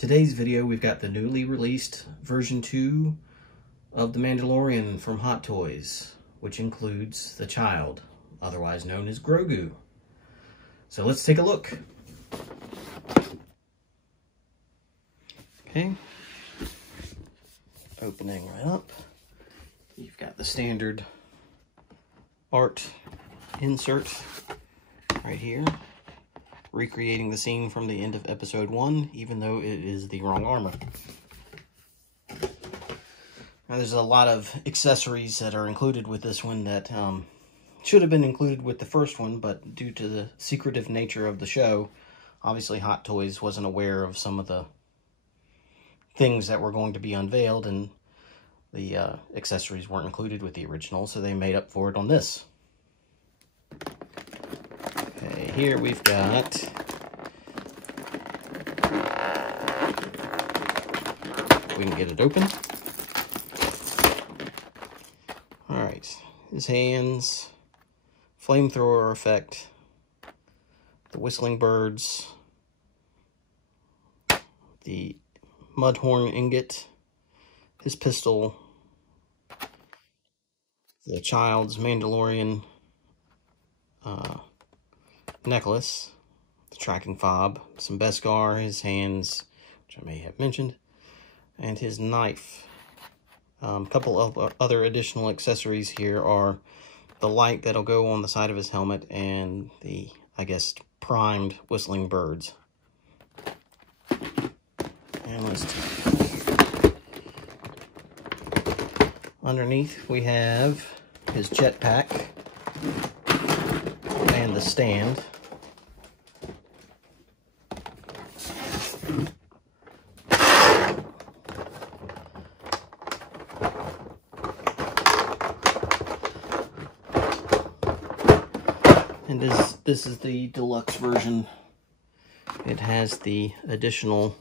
Today's video, we've got the newly released version 2 of the Mandalorian from Hot Toys, which includes the child, otherwise known as Grogu. So let's take a look. Okay, opening right up, you've got the standard art insert right here, recreating the scene from the end of episode 1, even though it is the wrong armor. Now, there's a lot of accessories that are included with this one that should have been included with the first one, but due to the secretive nature of the show, obviously Hot Toys wasn't aware of some of the things that were going to be unveiled, and the accessories weren't included with the original, so they made up for it on this. Okay, here we've got we can get it open. Alright, his hands, flamethrower effect, the whistling birds, the mudhorn ingot, his pistol, the child's Mandalorian necklace, the tracking fob, some Beskar, his hands, which I may have mentioned, and his knife. A couple of other additional accessories here are the light that'll go on the side of his helmet and the, I guess, primed whistling birds. And let's take underneath we have his jetpack and the stand. And this is the deluxe version. It has the additional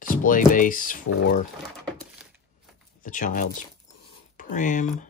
display base for the child's Pram.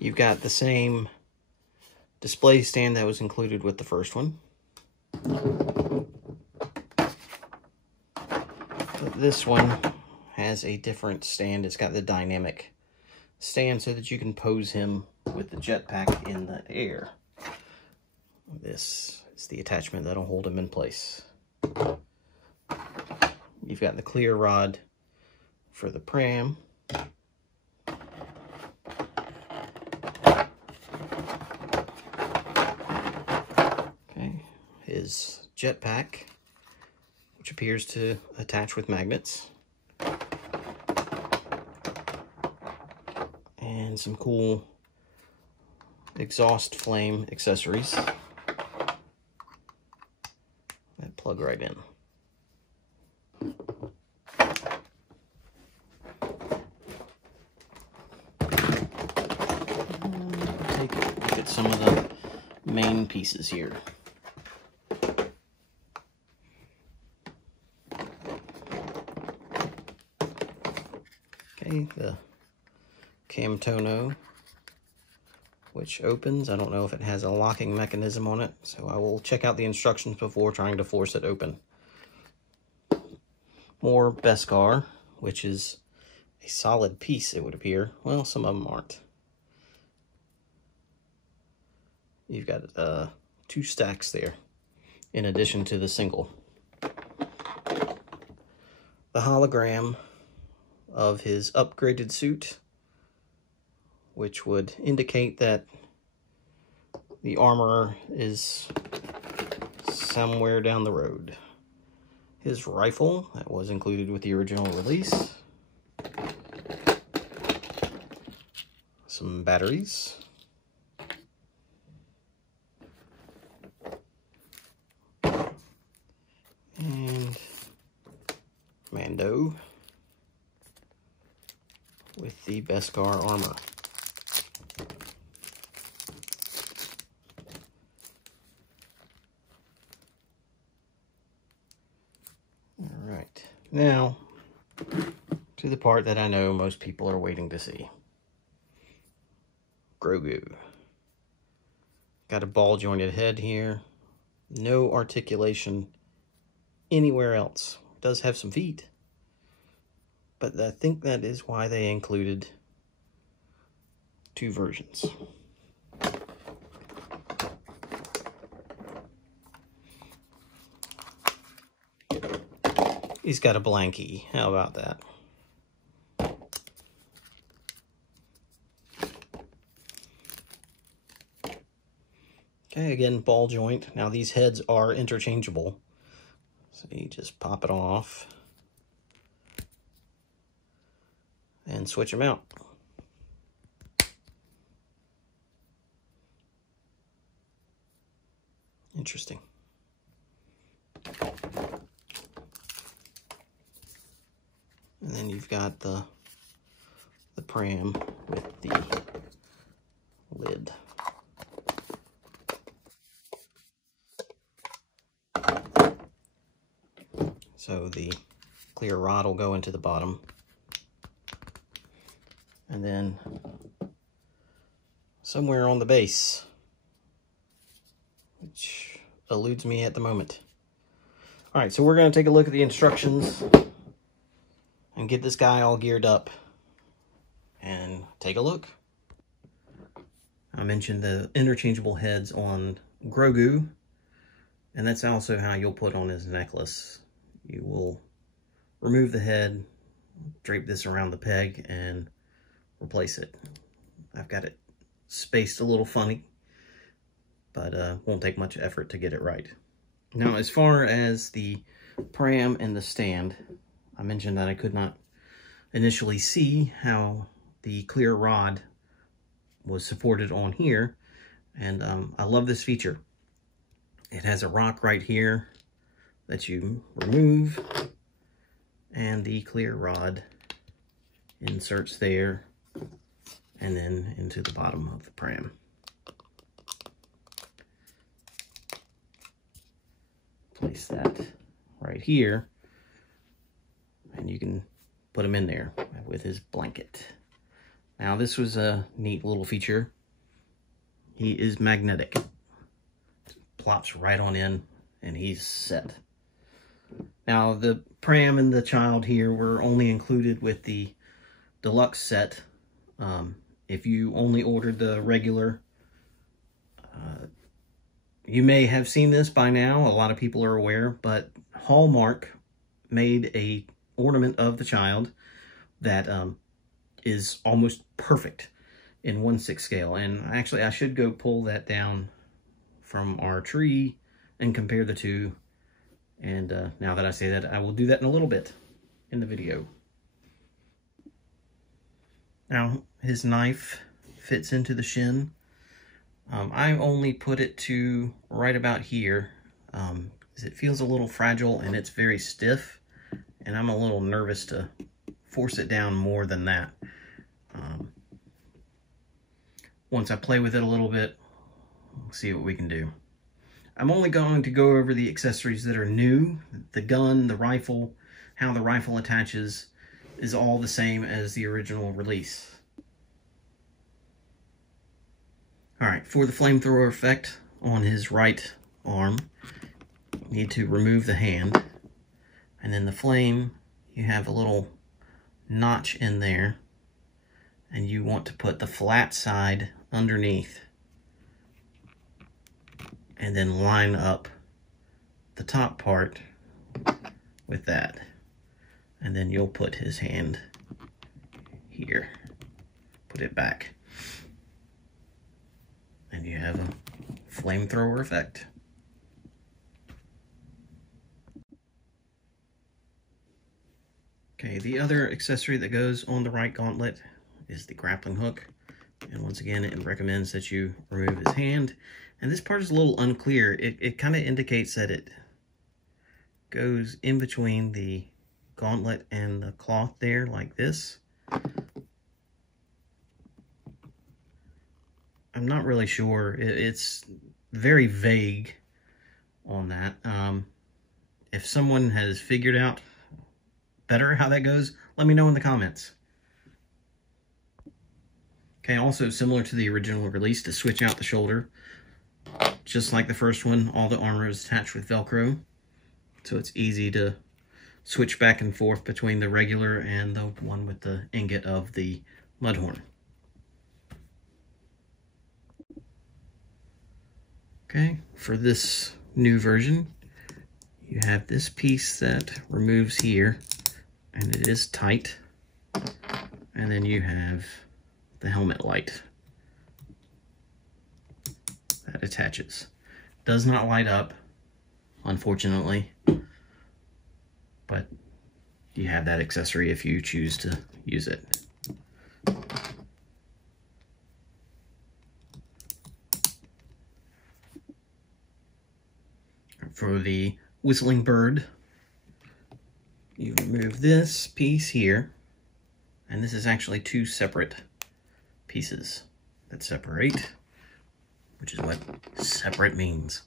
You've got the same display stand that was included with the first one. But this one has a different stand. It's got the dynamic stand so that you can pose him with the jetpack in the air. This is the attachment that'll hold him in place. You've got the clear rod for the Pram. Okay, his jetpack, which appears to attach with magnets. And some cool exhaust flame accessories that plug right in. Take a look at some of the main pieces here. Okay, the Camtono, which opens. I don't know if it has a locking mechanism on it, so I will check out the instructions before trying to force it open. More Beskar, which is a solid piece, it would appear. Well, some of them aren't. You've got 2 stacks there, in addition to the single. The hologram of his upgraded suit, which would indicate that the armor is somewhere down the road. His rifle, that was included with the original release. Some batteries. And Mando with the Beskar armor. Alright, now to the part that I know most people are waiting to see. Grogu. Got a ball jointed head here, No articulation anywhere else. It does have some feet, but I think that is why they included two versions. He's got a blankie. How about that? Okay, again, ball joint. Now these heads are interchangeable. So you just pop it off and switch them out. Interesting. And then you've got the Pram with the lid. So the clear rod will go into the bottom. And then somewhere on the base, which eludes me at the moment. All right, so we're going to take a look at the instructions and get this guy all geared up and take a look. I mentioned the interchangeable heads on Grogu, and that's also how you'll put on his necklace. You will remove the head, drape this around the peg, and replace it. I've got it spaced a little funny, but won't take much effort to get it right. Now, as far as the Pram and the stand, I mentioned that I could not initially see how the clear rod was supported on here, and I love this feature. It has a rock right here that you remove, and the clear rod inserts there and then into the bottom of the Pram. Place that right here, and you can put him in there with his blanket. Now, this was a neat little feature. He is magnetic. Plops right on in, and he's set. Now, the Pram and the child here were only included with the deluxe set. If you only ordered the regular, you may have seen this by now. A lot of people are aware, but Hallmark made a ornament of the child that is almost perfect in 1/6 scale. And actually, I should go pull that down from our tree and compare the two. And now that I say that, I will do that in a little bit in the video. Now, his knife fits into the shin. I only put it to right about here, because it feels a little fragile and it's very stiff, and I'm a little nervous to force it down more than that. Once I play with it a little bit, we'll see what we can do. I'm only going to go over the accessories that are new. The gun, the rifle, how the rifle attaches is all the same as the original release. Alright, for the flamethrower effect on his right arm, you need to remove the hand. And then the flame, you have a little notch in there, and you want to put the flat side underneath and then line up the top part with that. And then you'll put his hand here, put it back, and you have a flamethrower effect. Okay, the other accessory that goes on the right gauntlet is the grappling hook. And once again, it recommends that you remove his hand. And this part is a little unclear. It kind of indicates that it goes in between the gauntlet and the cloth there, like this. I'm not really sure. It's very vague on that. If someone has figured out better how that goes, let me know in the comments. Okay, also similar to the original release, to switch out the shoulder, just like the first one, all the armor is attached with Velcro, so it's easy to switch back and forth between the regular and the one with the ingot of the Mudhorn. Okay, for this new version, you have this piece that removes here, and it is tight. And then you have the helmet light that attaches. Does not light up, unfortunately, but you have that accessory if you choose to use it. For the whistling bird, you remove this piece here, and this is actually two separate pieces that separate, which is what separate means.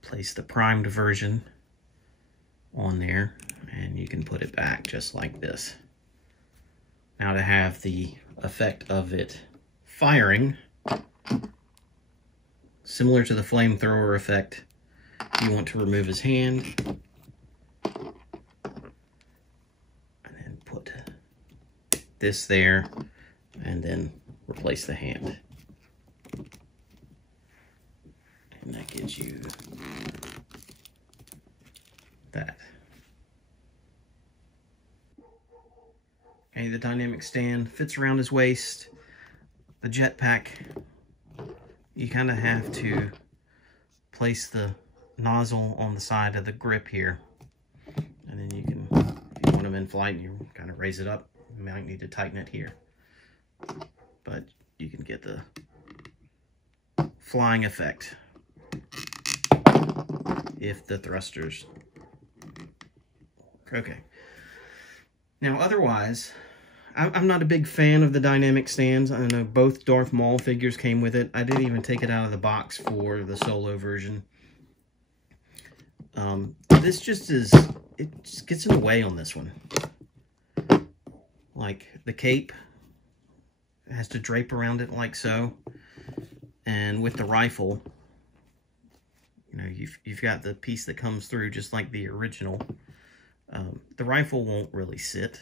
Place the primed version on there, and you can put it back just like this. Now, to have the effect of it firing, similar to the flamethrower effect, you want to remove his hand and then put this there, and then replace the hand. And that gives you that. Okay, the dynamic stand fits around his waist. The jetpack, you kind of have to place the nozzle on the side of the grip here, and then you can, if you want them in flight, you kind of raise it up. You might need to tighten it here, but you can get the flying effect if the thrusters. Okay. Now, otherwise, I'm not a big fan of the dynamic stands. I know both Darth Maul figures came with it. I didn't even take it out of the box for the solo version. This just is, it just gets in the way on this one. Like, the cape has to drape around it like so. And with the rifle, you know, you've got the piece that comes through just like the original. The rifle won't really sit.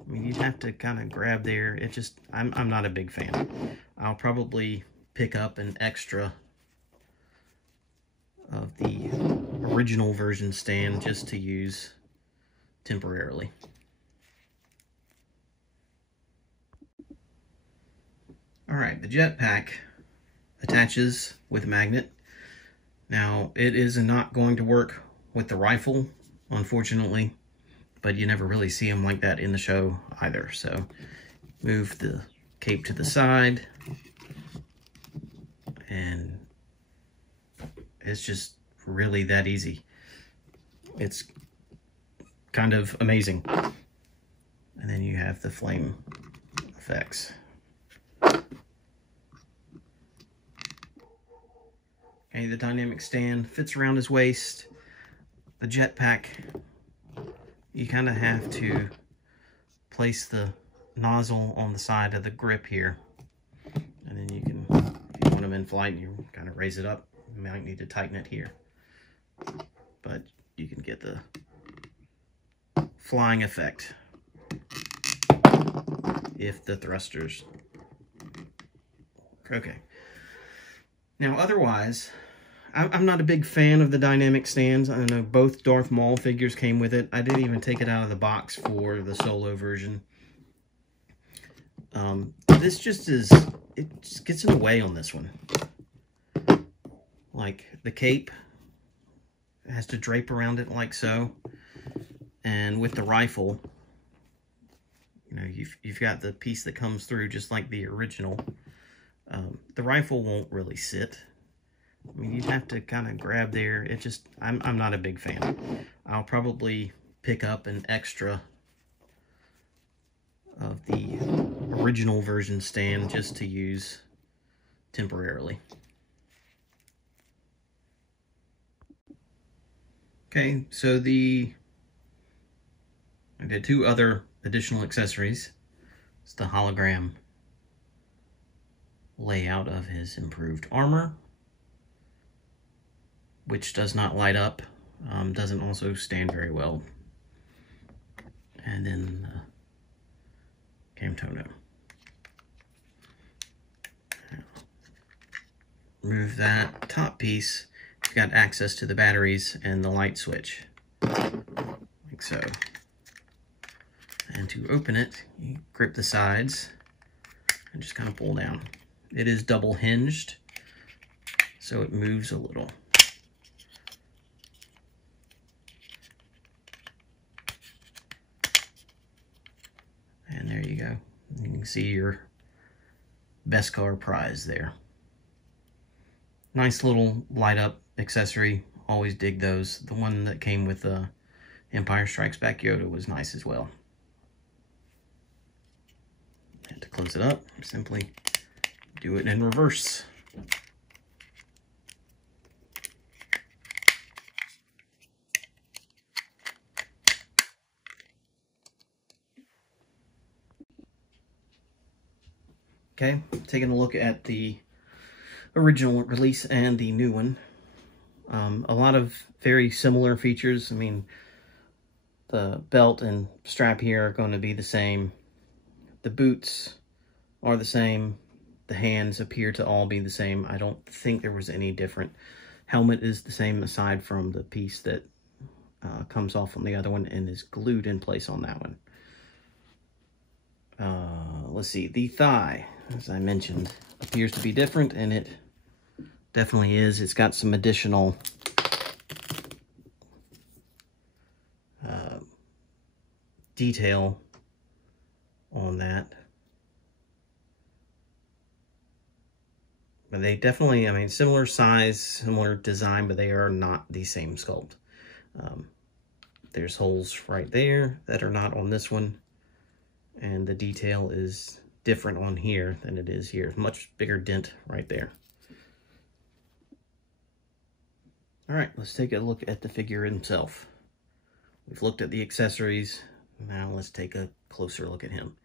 I mean, you'd have to kind of grab there. It just, I'm not a big fan. I'll probably pick up an extra of the original version stand just to use temporarily. Alright, the jetpack attaches with a magnet. Now, it is not going to work with the rifle, unfortunately, but you never really see them like that in the show either. So move the cape to the side, and it's just really that easy. It's kind of amazing. And then you have the flame effects. Okay, the dynamic stand fits around his waist. The jetpack, you kind of have to place the nozzle on the side of the grip here, and then you can, if you want them in flight, you kind of raise it up. You might need to tighten it here, but you can get the flying effect if the thrusters. Okay. Now, otherwise, I'm not a big fan of the dynamic stands. I know both Darth Maul figures came with it. I didn't even take it out of the box for the solo version. This just is, it just gets in the way on this one. Like, the cape has to drape around it like so. And with the rifle, you know, you've got the piece that comes through just like the original. The rifle won't really sit. I mean, you'd have to kind of grab there. It just, I'm not a big fan. I'll probably pick up an extra of the original version stand just to use temporarily. Okay, so I did two other additional accessories. It's the hologram layout of his improved armor, which does not light up, doesn't also stand very well. And then Camtono. Remove that top piece. You've got access to the batteries and the light switch, like so. And to open it, you grip the sides and just kind of pull down. It is double hinged, so it moves a little. And there you go. You can see your Beskar prize there. Nice little light up accessory. Always dig those. The one that came with Empire Strikes Back Yoda was nice as well. And to close it up, simply do it in reverse. Okay, taking a look at the original release and the new one. A lot of very similar features. I mean, the belt and strap here are going to be the same. The boots are the same. The hands appear to all be the same. I don't think there was any different. Helmet is the same aside from the piece that comes off on the other one and is glued in place on that one. Let's see, the thigh, as I mentioned, appears to be different, and it definitely is. It's got some additional detail on that. But they definitely, I mean, similar size, similar design, but they are not the same sculpt. There's holes right there that are not on this one. And the detail is different on here than it is here. Much bigger dent right there. All right, let's take a look at the figure himself. We've looked at the accessories. Now let's take a closer look at him.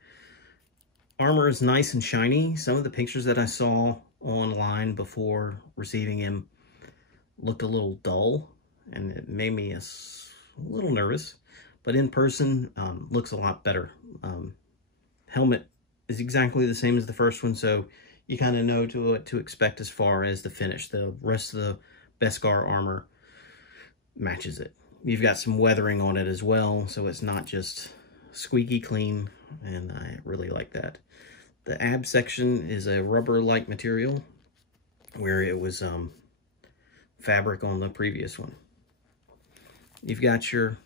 Armor is nice and shiny. Some of the pictures that I saw online before receiving him looked a little dull, and it made me a little nervous. But in person, looks a lot better. Helmet is exactly the same as the first one, so you kind of know what to expect as far as the finish. The rest of the Beskar armor matches it. You've got some weathering on it as well, so it's not just squeaky clean, and I really like that. The ab section is a rubber-like material, where it was fabric on the previous one. You've got your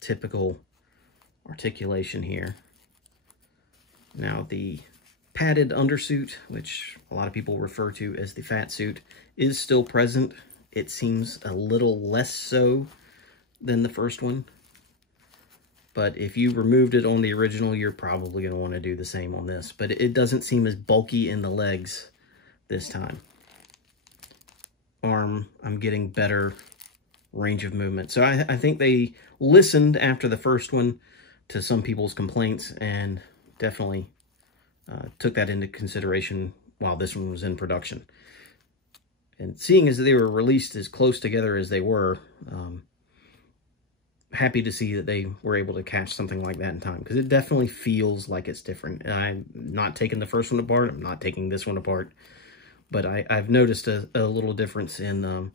typical articulation here. Now the padded undersuit, which a lot of people refer to as the fat suit, is still present. It seems a little less so than the first one. But if you removed it on the original, you're probably going to want to do the same on this. But it doesn't seem as bulky in the legs this time. Arm, I'm getting better range of movement. So I think they listened after the first one to some people's complaints and definitely took that into consideration while this one was in production. And seeing as they were released as close together as they were, happy to see that they were able to catch something like that in time, because it definitely feels like it's different. And I'm not taking the first one apart. I'm not taking this one apart. But I've noticed a little difference in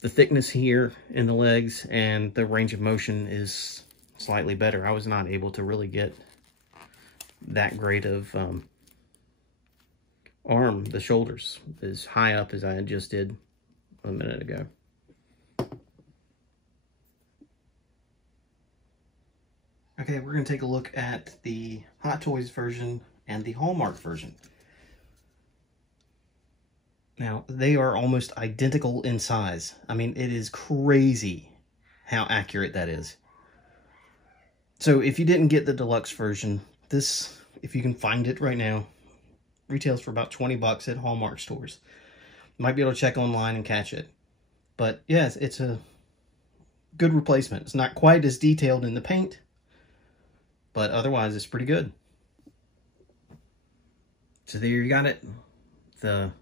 the thickness here in the legs, and the range of motion is slightly better. I was not able to really get that great of arm, the shoulders, as high up as I just did a minute ago. Okay, we're going to take a look at the Hot Toys version and the Hallmark version. Now, they are almost identical in size. I mean, it is crazy how accurate that is. So if you didn't get the deluxe version, this, if you can find it right now, retails for about 20 bucks at Hallmark stores. You might be able to check online and catch it. But yes, it's a good replacement. It's not quite as detailed in the paint, but otherwise it's pretty good. So there you got it. the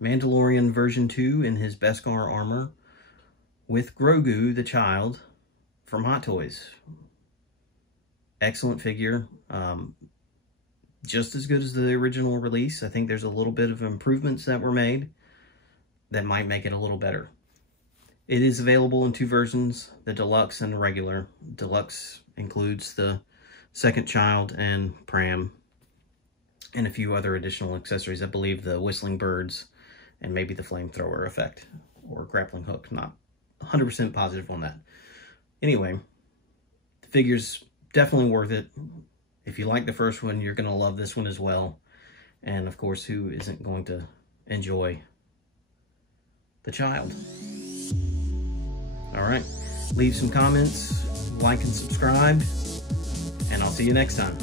Mandalorian version 2 in his Beskar armor with Grogu the Child from Hot Toys. Excellent figure. Just as good as the original release. I think there's a little bit of improvements that were made that might make it a little better. It is available in 2 versions, the Deluxe and the regular. Deluxe includes the second child and Pram and a few other additional accessories. I believe the whistling birds and maybe the Flamethrower effect or Grappling Hook. Not 100% positive on that. Anyway, the figure's definitely worth it. If you like the first one, you're going to love this one as well. And of course, who isn't going to enjoy the child? All right, leave some comments, like and subscribe, and I'll see you next time.